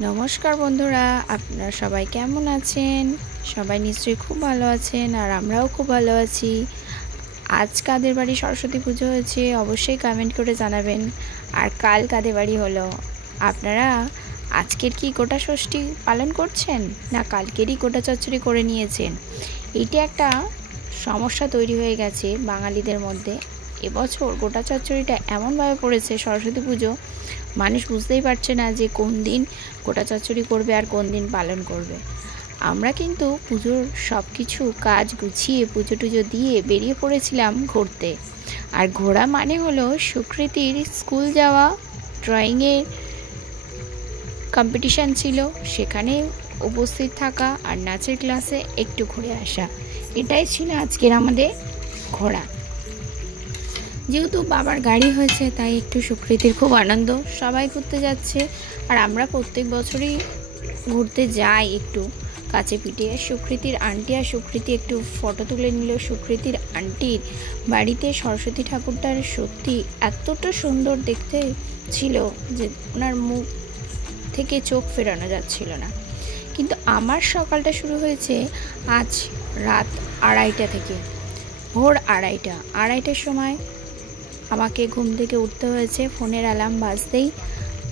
नमस्कार बंधुरा आपनारा सबाई केमन आछेन। सबाई निश्चयई खूब भालो आछेन और आमराओ खूब भालो आछि। आज कादेर बाड़ी सरस्वती पुजो हयेछे अवश्यई कमेंट करे जानाबेन। और काल कादेर बाड़ी हलो आपनारा आजकेर कि गोटा षष्ठी पालन करछेन ना कालकेरई गोटा चच्चড়ি करे नियेछेन। एटा एकटा समस्या तैरी हये गेछे बांगालिदेर मध्य। এবছর গোটা চচ্চড়িটা এমনভাবে পড়েছে সরস্বতী পুজো, মানুষ বুঝতেই পারছে না যে কোন দিন গোটা চচ্চড়ি করবে আর কোন দিন পালন করবে। আমরা কিন্তু পুজোর সব কিছু কাজ গুছিয়ে পুজো টুজো দিয়ে বেরিয়ে পড়েছিলাম ঘুরতে। আর ঘোরা মানে হলো সুকৃতির স্কুল যাওয়া, ড্রয়িংয়ের কম্পিটিশন ছিল সেখানে উপস্থিত থাকা আর নাচের ক্লাসে একটু ঘুরে আসা, এটাই ছিল আজকের আমাদের ঘোরা। যেহেতু বাবার গাড়ি হয়েছে তাই একটু সুকৃতির খুব আনন্দ, সবাই ঘুরতে যাচ্ছে আর আমরা প্রত্যেক বছরই ঘুরতে যাই একটু কাছে পিঠে। সুকৃতির আন্টি আর সুকৃতি একটু ফটো তুলে নিল। সুকৃতির আন্টির বাড়িতে সরস্বতী ঠাকুরটার সত্যি এতটা সুন্দর দেখতে ছিল যে ওনার মুখ থেকে চোখ ফেরানো যাচ্ছিল না। কিন্তু আমার সকালটা শুরু হয়েছে আজ রাত 2:30 থেকে, ভোর 2:30টার সময় আমাকে ঘুম থেকে উঠতে হয়েছে। ফোনের অ্যালার্ম বাজতেই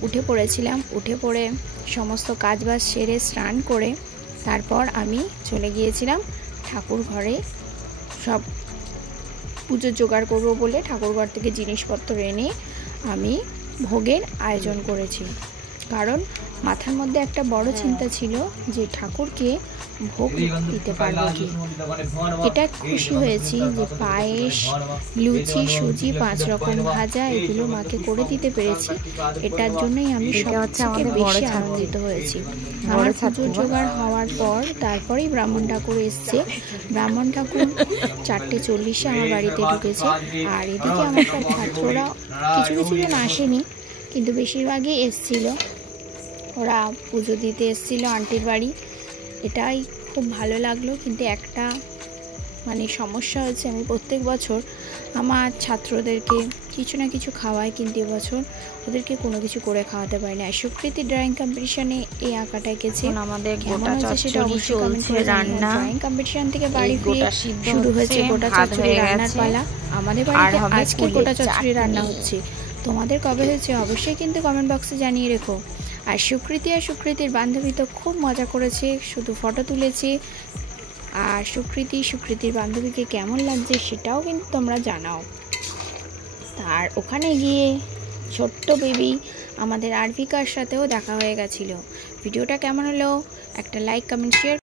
উঠে পড়েছিলাম। উঠে পড়ে সমস্ত কাজবাজ সেরে স্নান করে তারপর আমি চলে গিয়েছিলাম ঠাকুর ঘরে সব পুজোর জোগাড় করব বলে ঠাকুর ঘর থেকে জিনিসপত্র এনে আমি ভোগের আয়োজন করেছি। কারণ মাথার মধ্যে একটা বড় চিন্তা ছিল যে ঠাকুরকে ভোগ দিতে পারবো কি। এটা খুশি হয়েছি যে পায়েস, লুচি, সুজি, 5 রকম ভাজা এগুলো মাকে করে দিতে পেরেছি। এটার জন্যই আমি সবথেকে বেশি আনন্দিত হয়েছি। আমার পুজোর জোগাড় হওয়ার পর তারপরেই ব্রাহ্মণ ঠাকুর এসছে। ব্রাহ্মণ ঠাকুর 4:40-এ আমার বাড়িতে ঢুকেছে। আর এদিকে আমার সব ছাত্ররা কিছু জন আসেনি কিন্তু বেশিরভাগই এসছিল। ওরা পুজো দিতে এসেছিল আন্টির বাড়ি, এটাই খুব ভালো লাগলো। কিন্তু একটা সমস্যা হচ্ছে, আমি প্রত্যেক বছর আমার ছাত্রদেরকে কিছু না কিছু খাওয়াই, কিন্তু এবছর ওদেরকে কোনো কিছু করে খাওয়াতে পারি না। সুকৃতি ড্রয়িং কম্পিটিশনে এই আঁকাটা এঁকেছে, আমাদের কেমন হয়েছে সেটা অবশ্যই কমেন্ট করে জানাবেন। ড্রয়িং কম্পিটিশন থেকে বাড়ি ফিরে শুরু হয়েছে গোটা চচ্চড়ি রান্নার পালা। আমাদের বাড়িতে আজকে গোটা চচ্চড়ি রান্না হচ্ছে। তোমাদের কবে হয়েছে অবশ্যই কিন্তু কমেন্ট বক্সে জানিয়ে রেখো। আর সুকৃতি আর সুকৃতির বান্ধবী তো খুব মজা করেছে, শুধু ফটো তুলেছে। আর সুকৃতির বান্ধবীকে কেমন লাগছে সেটাও কিন্তু তোমরা জানাও। আর ওখানে গিয়ে ছোট্ট বেবি আমাদের আরভিকার সাথেও দেখা হয়ে গেছিলো। ভিডিওটা কেমন হলো একটা লাইক, কমেন্ট, শেয়ার